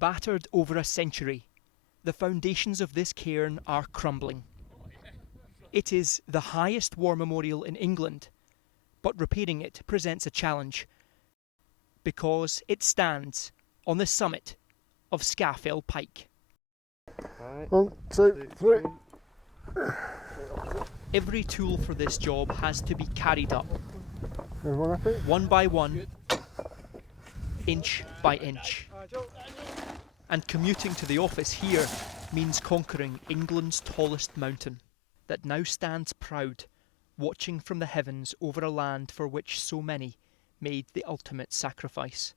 Battered over a century, the foundations of this cairn are crumbling. It is the highest war memorial in England, but repairing it presents a challenge because it stands on the summit of Scafell Pike. 1, 2, 3. Every tool for this job has to be carried up, Everyone happy? one by one, inch by inch. And commuting to the office here means conquering England's tallest mountain, that now stands proud, watching from the heavens over a land for which so many made the ultimate sacrifice.